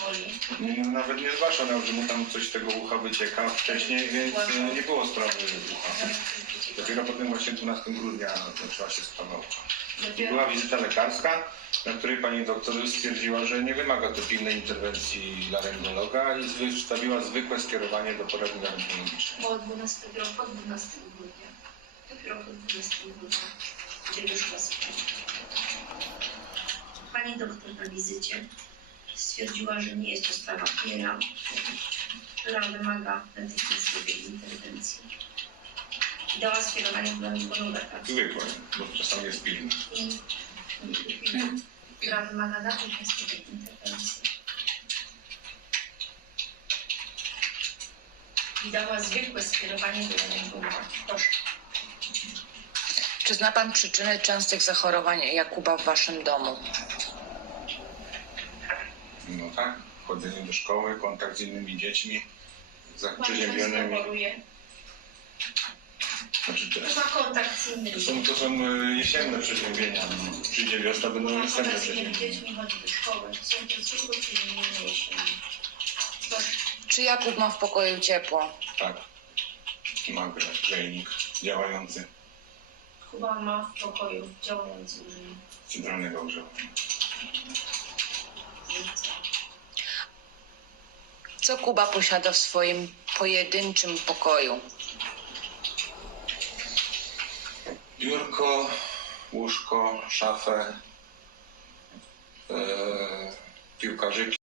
Boli. No, Nawet nie zgłaszał, że mu tam coś z tego ucha wycieka wcześniej, więc e, nie było sprawy ucha. Dopiero potem właśnie 12 grudnia zaczęła się sprawa ucha. Była wizyta lekarska, na której pani doktor stwierdziła, że nie wymaga to pilnej interwencji laryngologa i wystawiła zwykłe skierowanie do poradni laryngologicznej. po 12, po 12 grudnia. Dopiero po 12 grudnia, gdy wyszła sprawa. Pani doktor na wizycie stwierdziła, że nie jest to sprawa piera, która wymaga natychmiastowej interwencji. I dała skierowanie do tak? Zwykłe, bo czasami jest pilne. Która wymaga natychmiastowej interwencji. I dała zwykłe skierowanie do laryngologa. Proszę. Czy zna Pan przyczyny częstych zachorowań Jakuba w Waszym domu? No tak, chodzenie do szkoły, kontakt z innymi dziećmi, za przeziębionymi. Znaczy To też. ma kontakt z innymi. To są, to są e, jesienne przeziębienia. No. Przyjdzie wiosna, będą następne kontakt z innymi przeziębienia. dziećmi, chodzi do szkoły. Są to zwykłe przeziębienia jesienne. Proszę. Czy Jakub ma w pokoju ciepło? Tak. Ma gra- grzejnik działający Kuba ma w pokoju działający urząd. centralnego ogrzewania. Co Kuba posiada w swoim pojedynczym pokoju? Biurko, łóżko, szafę, e, piłkarzyki.